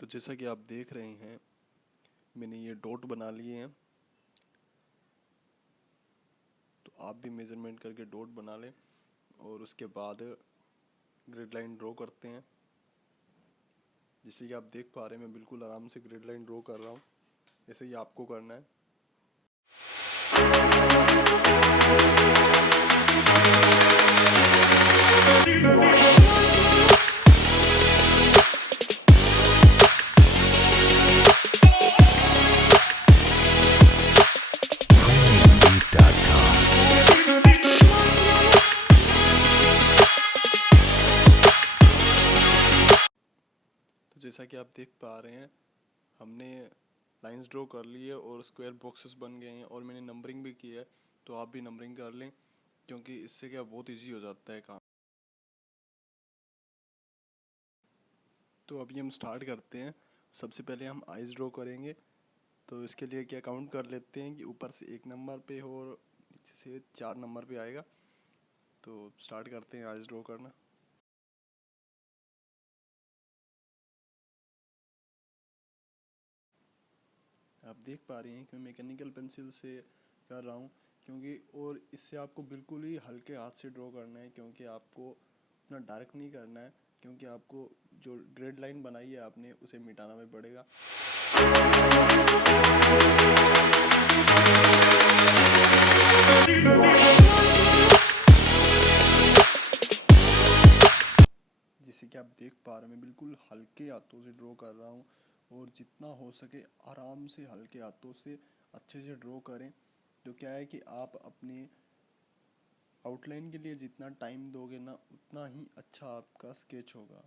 तो जैसा कि आप देख रहे हैं, मैंने ये डॉट बना लिए हैं। तो आप भी मेजरमेंट करके डॉट बना लें और उसके बाद ग्रिड लाइन ड्रॉ करते हैं। जैसे कि आप देख पा रहे हैं, मैं बिल्कुल आराम से ग्रिड लाइन ड्रॉ कर रहा हूँ। ऐसे ही आपको करना है। तो जैसा कि आप देख पा रहे हैं, हमने लाइंस ड्रॉ कर ली है और स्क्वायर बॉक्सेस बन गए हैं और मैंने नंबरिंग भी की है। तो आप भी नंबरिंग कर लें, क्योंकि इससे क्या बहुत इजी हो जाता है काम। तो अभी हम स्टार्ट करते हैं। सबसे पहले हम आइज़ ड्रॉ करेंगे। तो इसके लिए क्या काउंट कर लेते हैं कि ऊपर से 1 नंबर पे हो और नीचे से 4 नंबर पे आएगा। तो स्टार्ट करते हैं आइज़ ड्रॉ करना। आप देख पा रहे हैं कि मैं मैकेनिकल पेंसिल से कर रहा हूँ, क्योंकि और इससे आपको बिल्कुल ही हल्के हाथ से ड्रॉ करना है, क्योंकि आपको इतना डार्क नहीं करना है, क्योंकि आपको जो ग्रेड लाइन बनाई है आपने उसे मिटाना भी पड़ेगा। जैसे कि आप देख पा रहे हैं, मैं बिल्कुल हल्के हाथों से ड्रॉ कर रहा हूँ और जितना हो सके आराम से हल्के हाथों से अच्छे से ड्रॉ करें। तो क्या है कि आप अपने आउटलाइन के लिए जितना टाइम दोगे ना, उतना ही अच्छा आपका स्केच होगा।